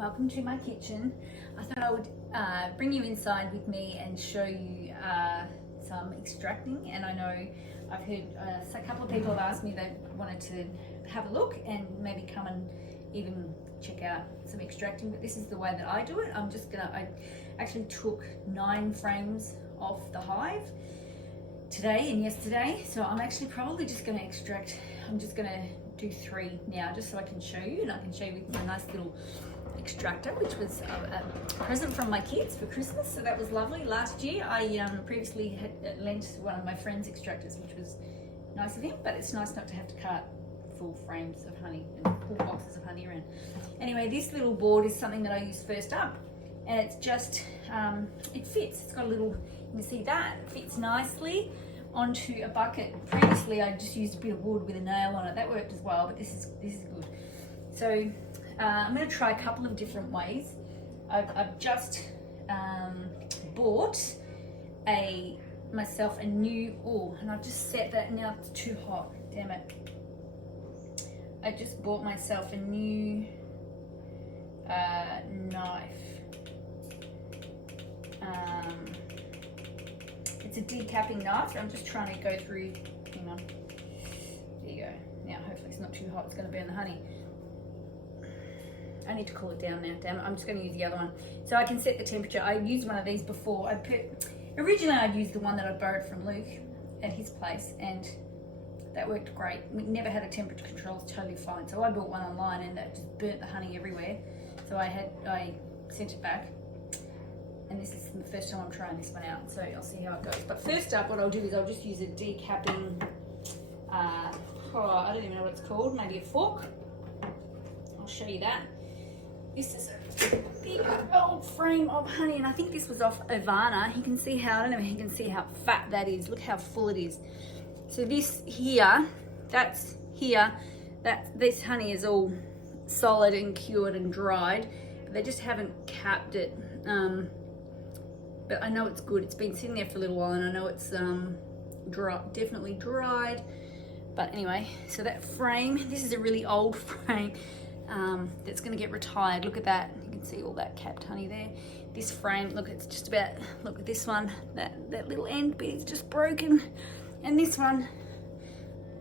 welcome to my kitchen. I thought I would bring you inside with me and show you some extracting. And I know I've heard a couple of people have asked me they wanted to have a look and maybe come and even check out some extracting, but this is the way that I do it. I actually took 9 frames off the hive today and yesterday, so I'm actually probably just going to extract. I'm just going to do 3 now, just so I can show you, and I can show you with my nice little extractor, which was a present from my kids for Christmas, so that was lovely. Last year I previously had lent one of my friend's extractors, which was nice of him, but it's nice not to have to cut full frames of honey and full boxes of honey around. Anyway, this little board is something that I use first up, and it's just it fits. It's got a little, you can see that it fits nicely onto a bucket. Previously I just used a bit of wood with a nail on it. That worked as well, but this is good. So I'm going to try a couple of different ways. I've just bought myself a new, and I've just set that, now it's too hot, damn it. I just bought myself a new knife. It's a decapping knife. I'm just trying to go through, hang on, there you go. Now hopefully it's not too hot, it's going to burn the honey. I need to cool it down now, damn it. I'm just going to use the other one. So I can set the temperature. I used one of these before. Originally I'd used the one that I borrowed from Luke at his place, and that worked great. We never had a temperature control, it's totally fine. So I bought one online and that just burnt the honey everywhere. So I sent it back. And this is the first time I'm trying this one out, so I'll see how it goes. But first up, what I'll do is I'll just use a decapping, I don't even know what it's called, maybe a fork. I'll show you that. This is a big old frame of honey, and I think this was off Ivana. You can see how, I don't know if you can see how fat that is. Look how full it is. So this here, this honey is all solid and cured and dried, but they just haven't capped it. But I know it's good. It's been sitting there for a little while, and I know it's definitely dried. But anyway, so that frame, this is a really old frame that's going to get retired. Look at that. You can see all that capped honey there. This frame, look, it's just about, look at this one, that little end bit is just broken. And this one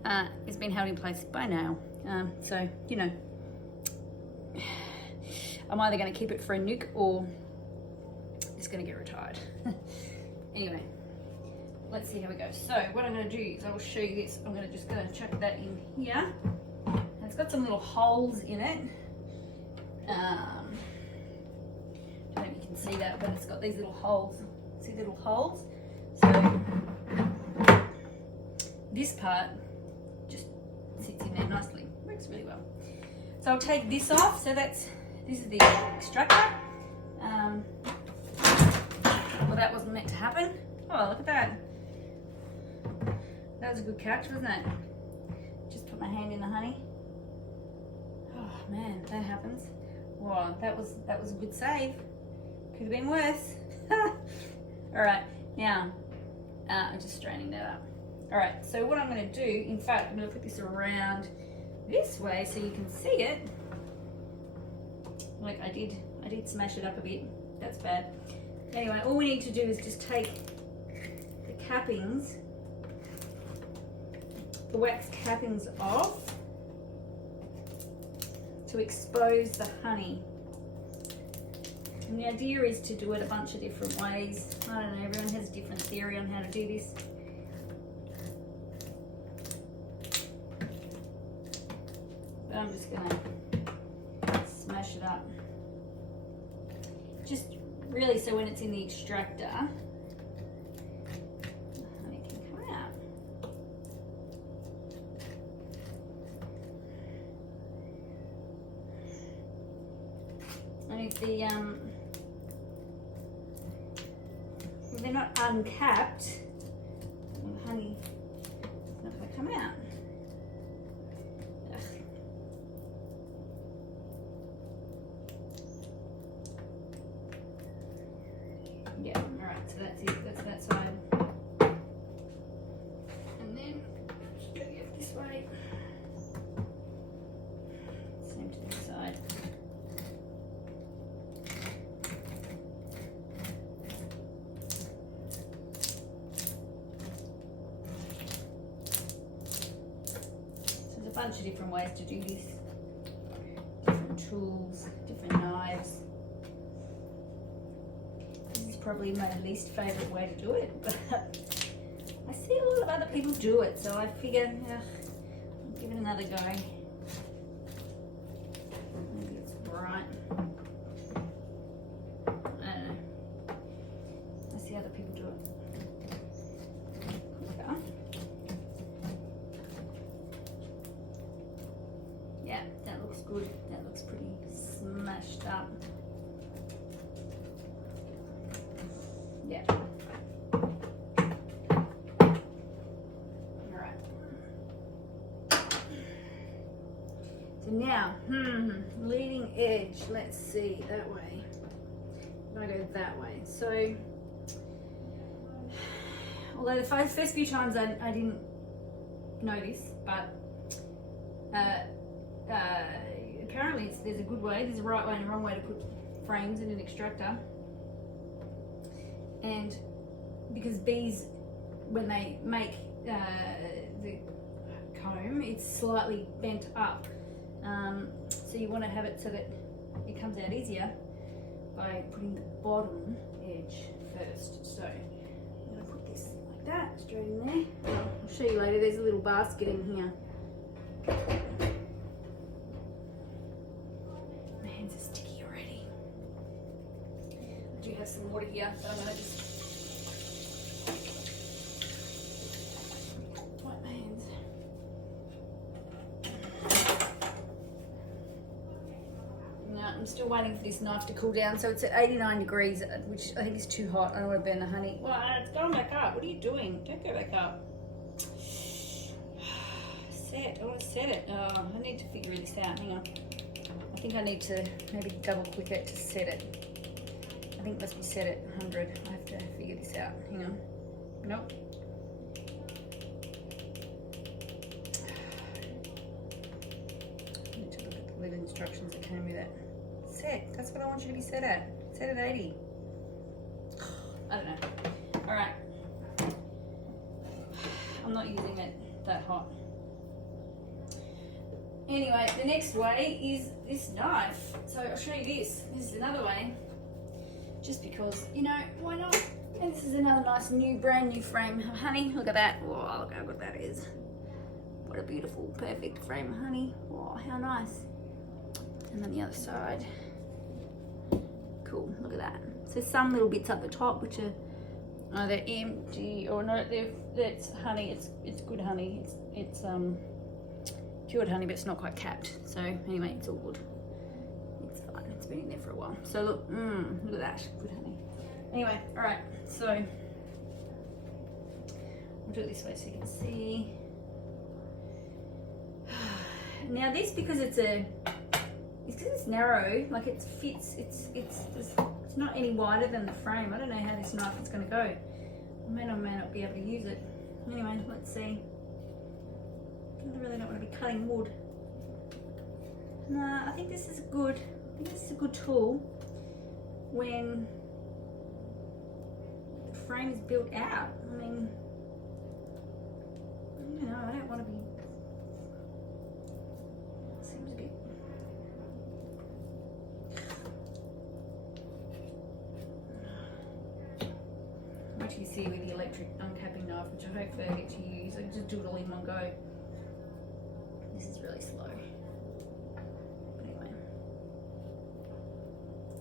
has been held in place by nail. So, you know, I'm either going to keep it for a nuke or it's going to get retired. Anyway, let's see how it goes. So what I'm going to do is I will show you this. I'm just going to chuck that in here. And it's got some little holes in it. I don't know if you can see that, but it's got these little holes. See the little holes? So this part just sits in there nicely. Works really well. So I'll take this off. So this is the extractor. Well, that wasn't meant to happen. Oh, look at that. That was a good catch, wasn't it? Just put my hand in the honey. Oh man, that happens. Wow, that was a good save. Could have been worse. All right, now I'm just straining that up. All right, so what I'm going to do, in fact, I'm going to put this around this way so you can see it. Like I did smash it up a bit. That's bad. Anyway, all we need to do is just take the cappings, the wax cappings off to expose the honey. And the idea is to do it a bunch of different ways. I don't know, everyone has a different theory on how to do this. But I'm just going to smash it up. Just really so when it's in the extractor, honey can come out. And if they're not uncapped, the honey is not going to come out. Yeah, alright, so that's it, that's that side. And then, just go this way. Same to this side. bunch of different ways to do this. Different tools, different knives. This is probably my least favourite way to do it, but I see a lot of other people do it, so I figure, I'll give it another go. Maybe it's right. I don't know. I see other people do it. Yeah, that looks good. That looks pretty smashed up. Yeah. Alright. So now, leading edge. Let's see, that way. I'm gonna go that way. So, although the first few times I didn't notice, but apparently there's a good way, there's a right way and a wrong way to put frames in an extractor. And because bees, when they make the comb, it's slightly bent up. So you want to have it so that it comes out easier by putting the bottom edge first. So I'm going to put this like that, straight in there. I'll show you later, there's a little basket in here. My hands are sticky already. I do have some water here, but I'm going to just wipe my hands. Now, I'm still waiting for this knife to cool down. So it's at 89 degrees, which I think is too hot. I don't want to burn the honey. Well, it's going back up. What are you doing? Don't go back up. I want to set it. Oh, I need to figure this out. Hang on. I think I need to maybe double click it to set it. I think it must be set at 100. I have to figure this out. Hang on. Nope. I need to look at the little instructions that came with it. Set. That's what I want you to be set at. Set at 80. I don't know. All right. I'm not using it that hot. Anyway, the next way is this knife. So I'll show you this. This is another way. Just because, you know, why not? And this is another nice new, brand new frame of honey. Look at that. Whoa, look how good that is. What a beautiful, perfect frame of honey. Whoa, how nice. And then the other side. Cool, look at that. So some little bits up the top, which are either empty or no, that's honey. It's good honey. It's cured honey, but it's not quite capped. So anyway, it's all good. It's fine. It's been in there for a while. So look, look at that, good honey. Anyway, all right. So I'll do it this way so you can see. Now this, because it's narrow, like it fits. It's not any wider than the frame. I don't know how this knife is going to go. I may or may not be able to use it. Anyway, let's see. I really don't want to be cutting wood. Nah, I think this is good. I think this is a good tool when the frame is built out. I mean, I don't know, I don't want to be. Seems a bit. What you see with the electric uncapping knife, which I hopefully I get to use. I can just do it all in one go. This is really slow. Anyway,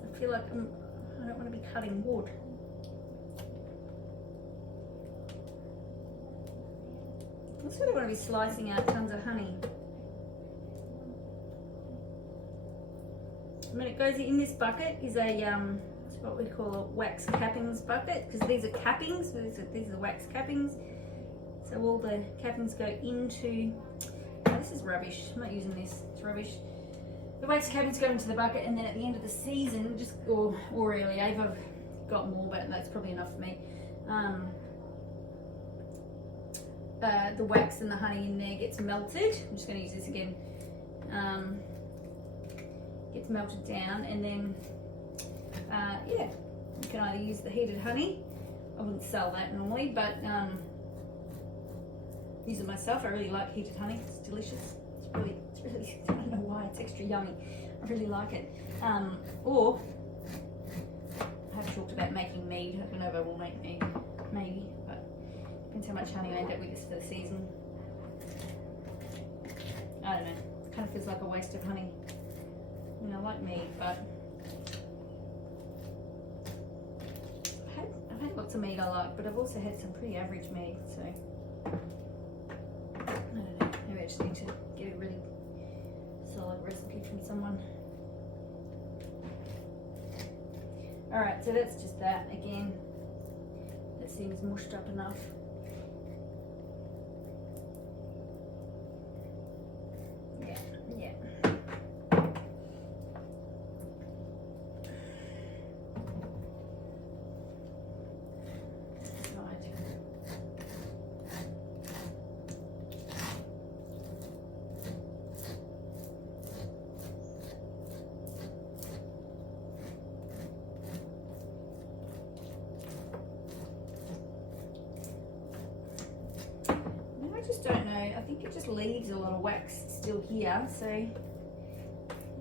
I feel like I don't want to be cutting wood. I also don't want to be slicing out tons of honey. I mean, it goes in this bucket is a it's what we call a wax cappings bucket, because these are cappings. These are the wax cappings. So all the cappings go into. This is rubbish. I'm not using this. It's rubbish. The wax cappings go into the bucket, and then at the end of the season, or really, I've got more, but that's probably enough for me. The wax and the honey in there gets melted. I'm just going to use this again. Gets melted down, and then yeah, you can either use the heated honey. I wouldn't sell that normally, but use it myself. I really like heated honey. It's delicious. It's It's really, I don't know why, it's extra yummy. I really like it. Or I've talked about making mead. I don't know if I will make mead, maybe, but depends how much honey I end up with this for the season. I don't know. It kind of feels like a waste of honey. I mean, I like mead, but I've had lots of mead I like, but I've also had some pretty average mead, so I don't know. Maybe I just need to get a really solid recipe from someone. Alright, so that's just that again. That seems mushed up enough. Yeah. I just don't know. I think it just leaves a lot of wax still here, so I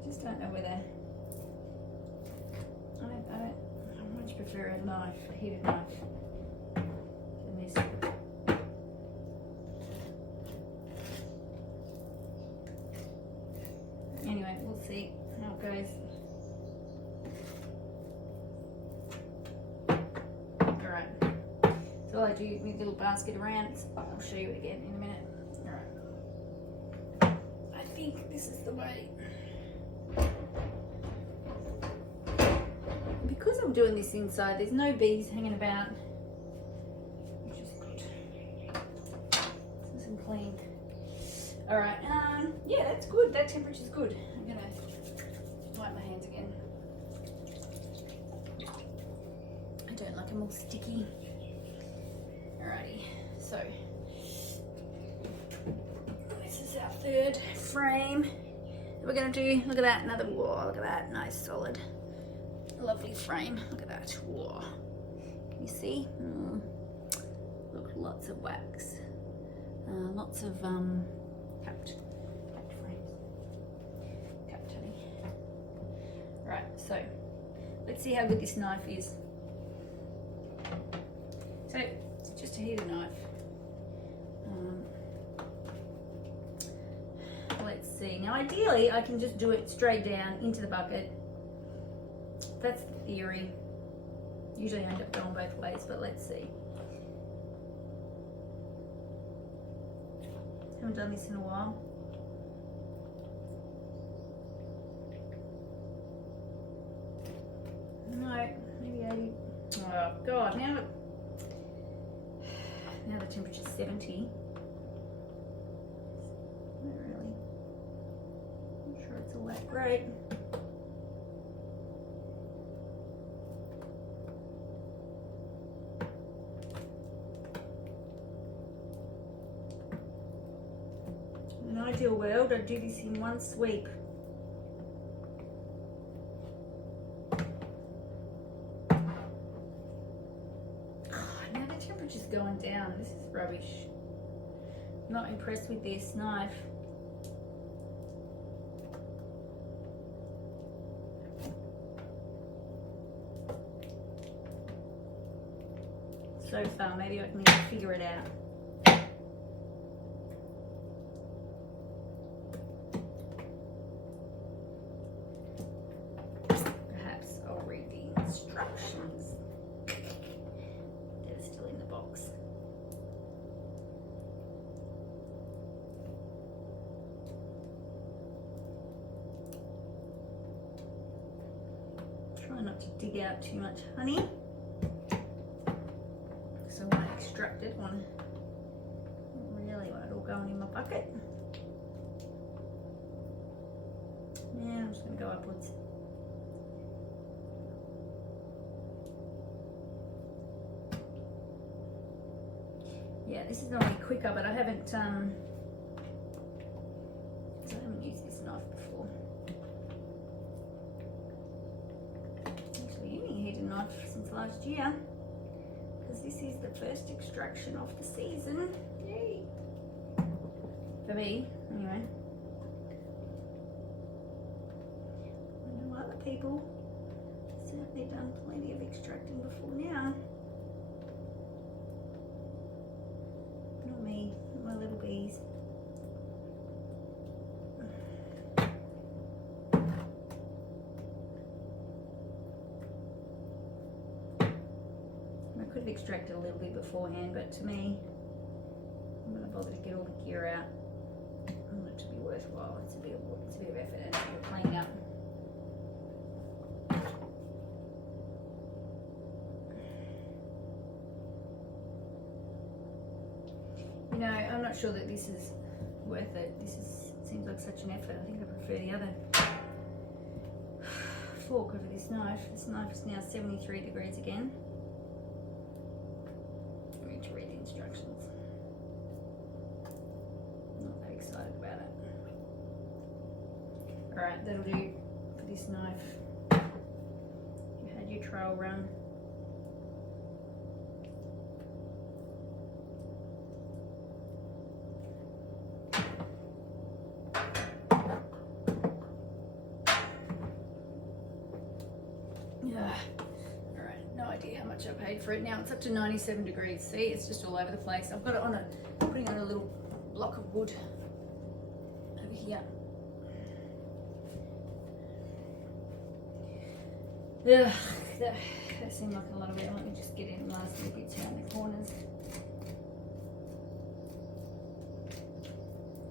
just don't know whether I much prefer a knife, a heated knife, than this. Anyway, we'll see how it goes. Alright. So I do my little basket around. I'll show you it again in a minute. Alright. I think this is the way. Because I'm doing this inside, there's no bees hanging about, which is good. This isn't clean. Alright, yeah, that's good. That temperature's good. I'm gonna wipe my hands again. I don't like them all sticky. Alrighty, so this is our third frame that we're gonna do. Look at that, another, whoa, look at that, nice solid, lovely frame. Look at that, whoa. Can you see? Look, lots of wax, lots of capped frames, capped honey. Right, so let's see how good this knife is. So it's just a heated knife. Let's see. Now, ideally, I can just do it straight down into the bucket. That's the theory. Usually, I end up going both ways, but let's see. Haven't done this in a while. No, maybe 80. Oh God! Now the temperature's 70. Not really. Not sure it's all that great. In an ideal world, I'd do this in one sweep. Temperature's going down. This is rubbish. Not impressed with this knife. So far, maybe I can even figure it out. Perhaps I'll read the instructions. They're still in the box. Try not to dig out too much honey. So I want to extract it. I really want it all going in my bucket. Yeah, I'm just going to go upwards. Yeah, this is normally quicker, but I haven't used this knife before. Actually, using a heated knife since last year, because this is the first extraction of the season. Yay! For me, anyway. people. Certainly done plenty of extracting before now. Not me, my little bees. I could have extracted a little bit beforehand, but to me, I'm going to bother to get all the gear out. I want it to be worthwhile. It's a bit of effort and a bit of cleaning up. You know, I'm not sure that this is worth it. Seems like such an effort. I think I prefer the other fork over this knife. This knife is now 73 degrees again. I need to read the instructions. Not that excited about it. Alright, that'll do for this knife. You had your trail run. Alright, no idea how much I paid for it. Now it's up to 97 degrees. See, it's just all over the place. I've got it on putting on a little block of wood over here. Yeah, that seemed like a lot of it. Let me just get in the last little bits around the corners.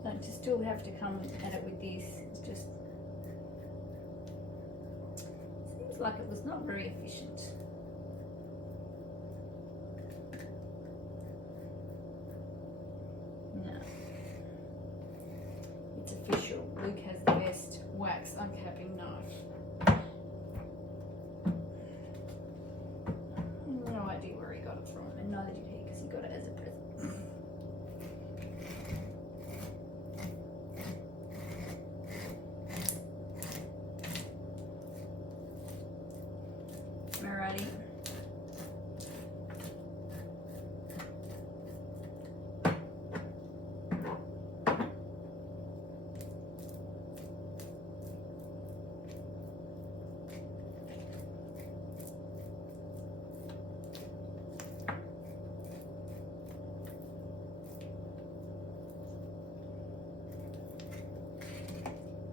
Don't you still have to come at it with this? It's just seems like it was not very efficient. No, it's official. Luke has the best wax uncapping knife. No idea where he got it from, and neither did he, because he got it as a present. Alrighty.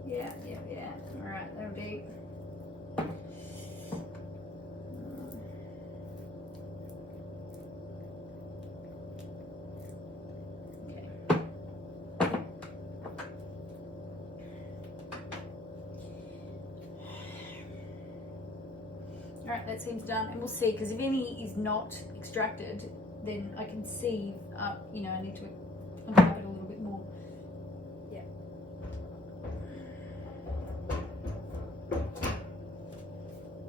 Yeah. Alright, that'll do. Alright, that seems done, and we'll see, because if any is not extracted, then I can see, you know, I need to uncap it a little bit more. Yeah.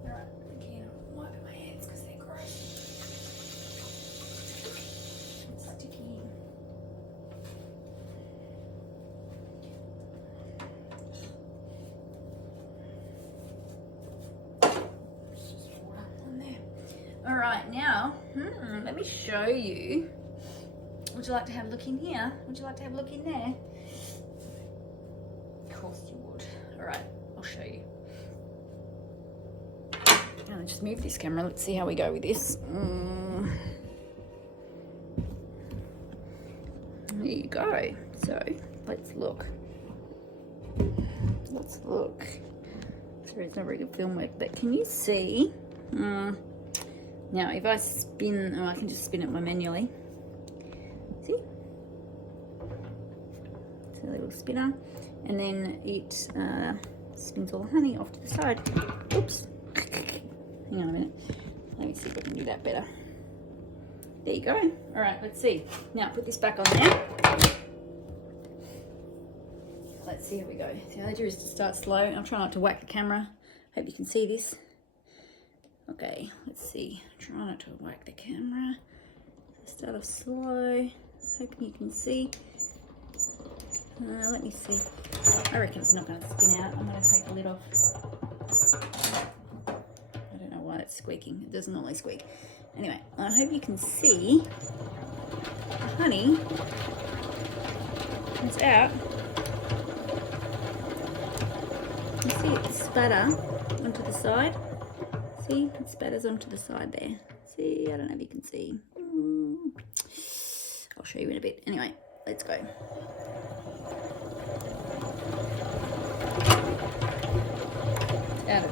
Alright, again, I'm wiping my hands because they're gross. It's sticky. All right, now, let me show you. Would you like to have a look in here? Would you like to have a look in there? Of course you would. All right, I'll show you. I'll just move this camera. Let's see how we go with this. There you go. So let's look. Sorry, it's not very good film work, but can you see? Now, if I spin, I can just spin it more manually. See? It's a little spinner. And then it spins all the honey off to the side. Oops. Hang on a minute. Let me see if I can do that better. There you go. All right, let's see. Now, put this back on there. Let's see how we go. The idea is to start slow. I'm trying not to whack the camera. Hope you can see this. Okay, let's see. Try not to whack the camera. Start off slow. Hoping you can see. Let me see. I reckon it's not going to spin out. I'm going to take the lid off. I don't know why it's squeaking. It doesn't normally squeak. Anyway, I hope you can see the honey comes out. You see it spatter onto the side. See, it spatters onto the side there. See, I don't know if you can see. I'll show you in a bit. Anyway, let's go.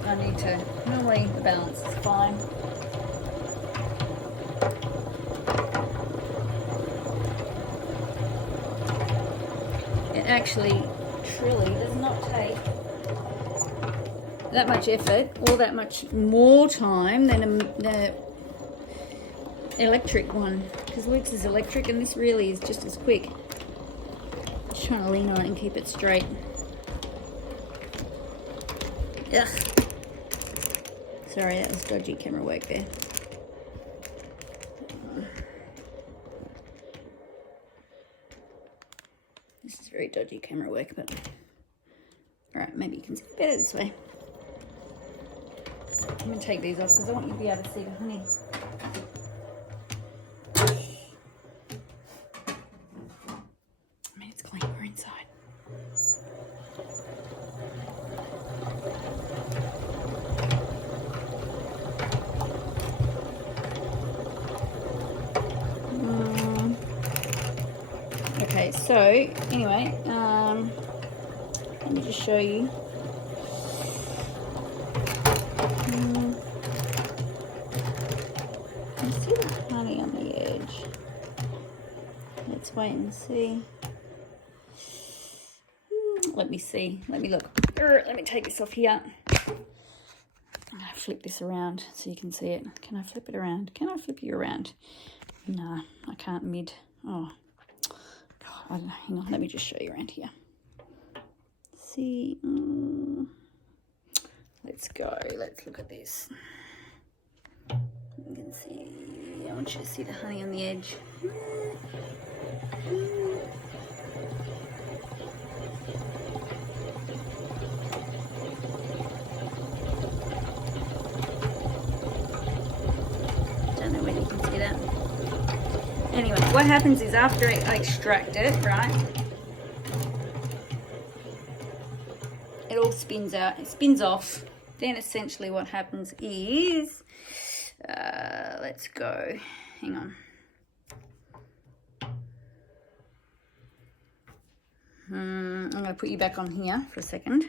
I need to, normally the balance is fine. It actually truly does not take that much effort or that much more time than the electric one, because Luke's is electric and this really is just as quick. Just trying to lean on it and keep it straight. Ugh. Sorry, that was dodgy camera work there. This is very dodgy camera work, but alright, maybe you can see it better this way. I'm going to take these off because I want you to be able to see the honey. I mean, it's clean, we're inside. Okay, so anyway, let me just show you. You see the honey on the edge? Let's wait and see. Let me see. Let me look. Let me take this off here. I'm going to flip this around so you can see it. Can I flip it around? Can I flip you around? No, I can't mid. Oh. I don't know, hang on, let me just show you around here. See, let's go, let's look at this. You can see, I want you to see the honey on the edge. Don't know whether you can see that. Anyway, what happens is after I extract it, right, it all spins out, it spins off. Then essentially what happens is, let's go, hang on. I'm going to put you back on here for a second.